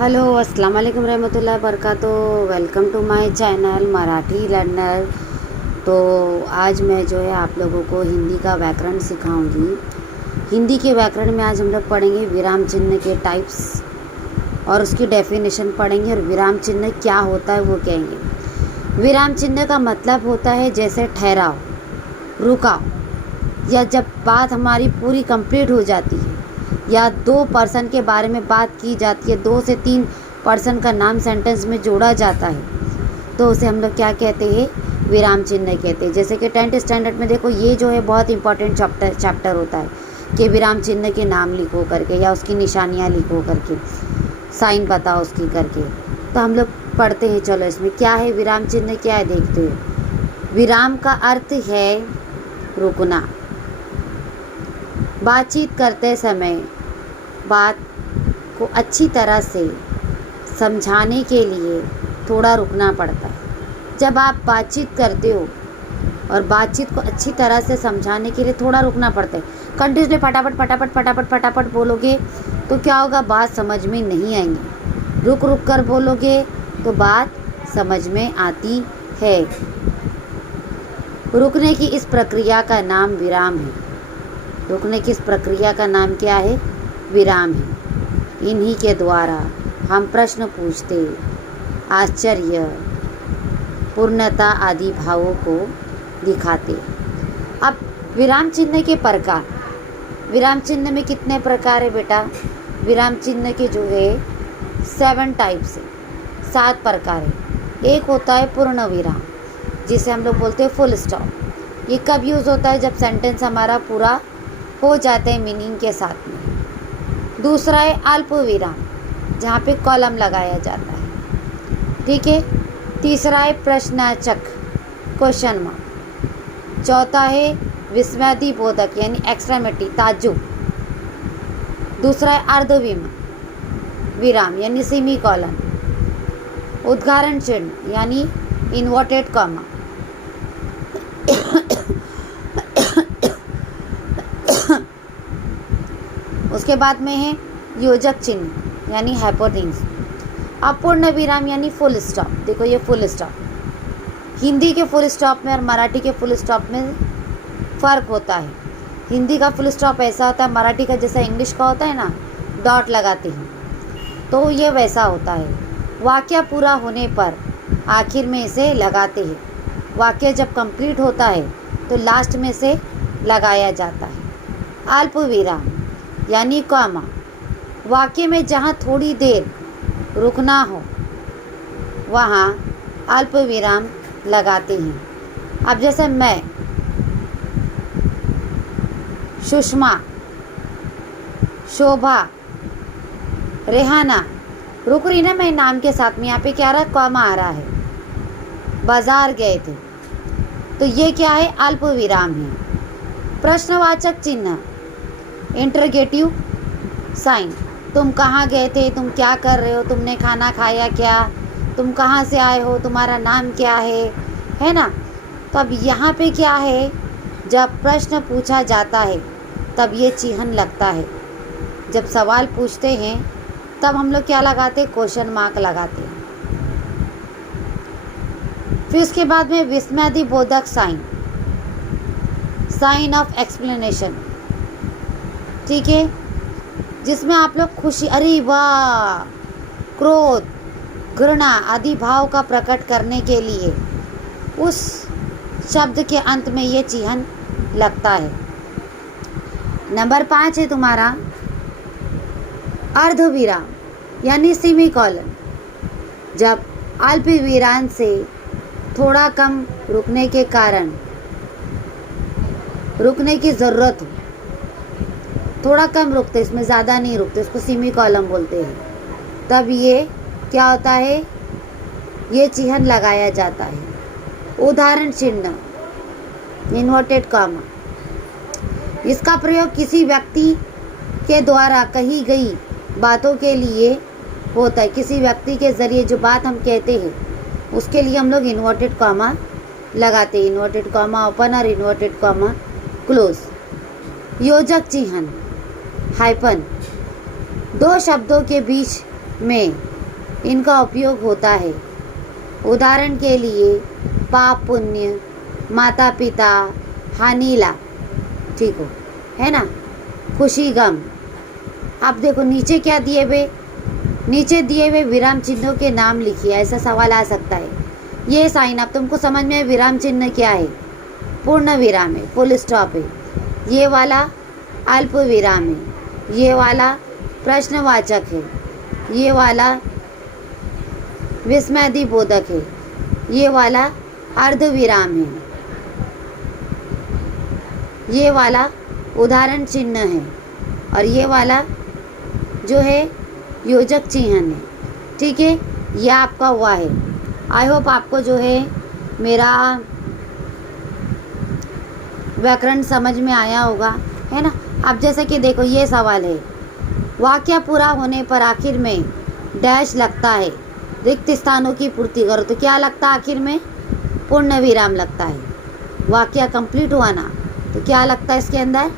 Hello अस्सलाम वालेकुम रहमतुल्लाहि वबरकातुहू। Welcome to my channel Marathi learner. तो आज मैं जो है आप लोगों को हिंदी का व्याकरण सिखाऊंगी। हिंदी के व्याकरण में आज हम लोग पढ़ेंगे विराम चिन्ह के टाइप्स और उसकी डेफिनेशन पढ़ेंगे, और विराम चिन्ह क्या होता है वो कहेंगे। विराम चिन्ह का मतलब होता है जैसे ठहराव, रुकाव, या जब बात हमारी पूरी कंप्लीट हो जाती है या दो पर्सन के बारे में बात की जाती है, 2 से 3 पर्सन का नाम सेंटेंस में जोड़ा जाता है, तो उसे हम लोग क्या कहते हैं, विराम चिन्ह कहते हैं। जैसे कि 10th स्टैंडर्ड में देखो, ये जो है बहुत इंपॉर्टेंट चैप्टर होता है कि विराम चिन्ह के नाम लिखो करके या उसकी निशानियाँ लिखो करके, साइन बताओ उसकी करके। तो हम लोग पढ़ते हैं। चलो इसमें क्या है, विराम चिन्ह क्या है देखते हैं। विराम का अर्थ है रुकना। बातचीत करते समय बात को अच्छी तरह से समझाने के लिए थोड़ा रुकना पड़ता है। जब आप बातचीत करते हो और बातचीत को अच्छी तरह से समझाने के लिए थोड़ा रुकना पड़ता है। कंटिन्यूसली फटाफट बोलोगे तो क्या होगा, बात समझ में नहीं आएंगी। रुक रुक कर बोलोगे तो बात समझ में आती है। रुकने की इस प्रक्रिया का नाम विराम है। रुकने की इस प्रक्रिया का नाम क्या है, विराम है। इन्हीं के द्वारा हम प्रश्न पूछते, आश्चर्य, पूर्णता आदि भावों को दिखाते। अब विराम चिन्ह के प्रकार। विराम चिन्ह में कितने प्रकार है बेटा? विराम चिन्ह के जो है 7 टाइप्स है, 7 प्रकार है। एक होता है पूर्ण विराम, जिसे हम लोग बोलते हैं फुल स्टॉप। ये कब यूज़ होता है, जब सेंटेंस हमारा पूरा हो जाता है मीनिंग के साथ में। दूसरा है अल्प विराम, जहाँ पे कॉलम लगाया जाता है, ठीक है। तीसरा है प्रश्नवाचक, क्वेश्चन मार्क। चौथा है विस्मयादिबोधक यानी एक्सट्रीमिटी, ताज्जुब। दूसरा है विराम यानी सेमी कॉलन। उद्गारण चिन्ह यानी इन्वर्टेड कॉमा। उसके बाद में है योजक चिन्ह यानी हाइपोटेन्यूज। अपूर्ण विराम यानी फुल स्टॉप। देखो ये फुल स्टॉप। हिंदी के फुल स्टॉप में और मराठी के फुल स्टॉप में फ़र्क होता है। हिंदी का फुल स्टॉप ऐसा होता है, मराठी का जैसा इंग्लिश का होता है ना, डॉट लगाते हैं, तो ये वैसा होता है। वाक्य पूरा होने पर आखिर में इसे लगाते हैं। वाक्य जब कंप्लीट होता है तो लास्ट में से लगाया जाता है। अल्प विराम यानी कॉमा, वाक्य में जहाँ थोड़ी देर रुकना हो वहाँ अल्प विराम लगाते हैं। अब जैसे मैं, सुषमा, शोभा, रेहाना, रुक रही ना मैं नाम के साथ में, यहाँ पे क्या रहा, कॉमा आ रहा है। बाजार गए थे, तो ये क्या है, अल्प विराम है। प्रश्नवाचक चिन्ह, इंटरोगेटिव साइन। तुम कहाँ गए थे, तुम क्या कर रहे हो, तुमने खाना खाया क्या, तुम कहाँ से आए हो, तुम्हारा नाम क्या है ना। तो अब यहाँ पे क्या है, जब प्रश्न पूछा जाता है तब ये चिन्ह लगता है। जब सवाल पूछते हैं तब हम लोग क्या लगाते हैं, क्वेश्चन मार्क लगाते हैं। फिर उसके बाद में विस्मयादिबोधक साइन, साइन ऑफ एक्सप्लेनेशन, ठीक है, जिसमें आप लोग खुशी, अरे वाह, क्रोध, घृणा आदि भाव का प्रकट करने के लिए उस शब्द के अंत में ये चिन्ह लगता है। नंबर 5 है तुम्हारा अर्धविराम यानी सेमी कॉलन। जब अल्प विराम से थोड़ा कम रुकने के कारण रुकने की ज़रूरत हो, थोड़ा कम रुकते, इसमें ज़्यादा नहीं रुकते, इसको सेमी कॉलम बोलते हैं, तब ये क्या होता है, ये चिन्ह लगाया जाता है। उदाहरण चिन्ह, इन्वर्टेड कॉमा। इसका प्रयोग किसी व्यक्ति के द्वारा कही गई बातों के लिए होता है। किसी व्यक्ति के ज़रिए जो बात हम कहते हैं उसके लिए हम लोग इन्वर्टेड कॉमा लगाते हैं। इन्वर्टेड कॉमा ओपन और इन्वर्टेड कॉमा क्लोज। योजक चिन्ह, हाइपन, 2 शब्दों के बीच में इनका उपयोग होता है। उदाहरण के लिए पाप पुण्य, माता पिता, हानि लाभ, ठीक हो, है ना, खुशी गम। आप देखो नीचे क्या दिए हुए, नीचे दिए हुए विराम चिन्हों के नाम लिखिए, ऐसा सवाल आ सकता है। ये साइन अब तुमको समझ में, विराम चिन्ह क्या है? पूर्ण विराम है, फुल स्टॉप है। ये वाला अल्प विराम है, ये वाला प्रश्नवाचक है, ये वाला विस्मयादि बोधक है, ये वाला अर्ध विराम है, ये वाला उदाहरण चिन्ह है, और ये वाला जो है योजक चिन्ह है। ठीक है, यह आपका हुआ है। आई होप आपको जो है मेरा व्याकरण समझ में आया होगा, है ना। अब जैसे कि देखो ये सवाल है, वाक्य पूरा होने पर आखिर में डैश लगता है, रिक्त स्थानों की पूर्ति करो। तो क्या लगता है आखिर में? पूर्ण विराम लगता है। वाक्य कंप्लीट हुआ ना, तो क्या लगता है इसके अंदर?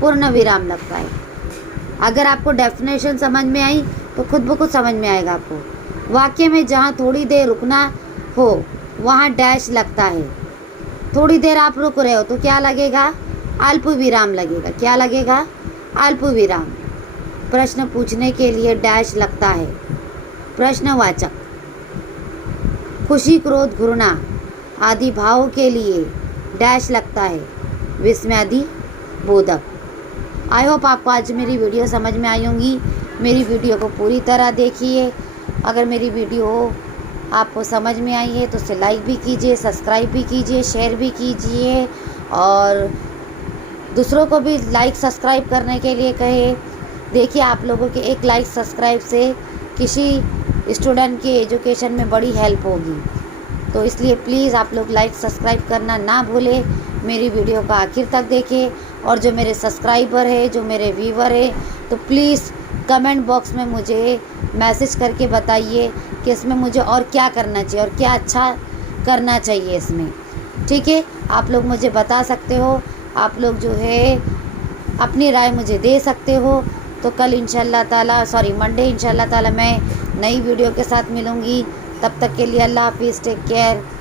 पूर्ण विराम लगता है। अगर आपको डेफिनेशन समझ में आई तो खुद ब खुद समझ में आएगा आपको। वाक्य में जहाँ थोड़ी देर रुकना हो वहाँ डैश लगता है। थोड़ी देर आप रुक रहे हो तो क्या लगेगा? अल्प विराम लगेगा। क्या लगेगा? अल्प विराम। प्रश्न पूछने के लिए डैश लगता है। प्रश्नवाचक। खुशी क्रोध घृणा आदि भावों के लिए डैश लगता है। विस्मयादि बोधक। आई होप आपको आज मेरी वीडियो समझ में आई होंगी। मेरी वीडियो को पूरी तरह देखिए। अगर मेरी वीडियो आपको समझ में आई है तो उसे लाइक भी कीजिए, सब्सक्राइब भी कीजिए, शेयर भी कीजिए और दूसरों को भी लाइक सब्सक्राइब करने के लिए कहे। देखिए आप लोगों के एक लाइक सब्सक्राइब से किसी स्टूडेंट की एजुकेशन में बड़ी हेल्प होगी। तो इसलिए प्लीज़ आप लोग लाइक सब्सक्राइब करना ना भूलें। मेरी वीडियो को आखिर तक देखें। और जो मेरे सब्सक्राइबर है, जो मेरे व्यूवर है, तो प्लीज़ कमेंट बॉक्स में मुझे मैसेज करके बताइए कि इसमें मुझे और क्या करना चाहिए और क्या अच्छा करना चाहिए इसमें। ठीक है, आप लोग मुझे बता सकते हो। आप लोग जो है अपनी राय मुझे दे सकते हो। तो कल इंशाल्लाह ताला मंडे इंशाल्लाह ताला मैं नई वीडियो के साथ मिलूँगी। तब तक के लिए अल्लाह हाफिज़, टेक केयर।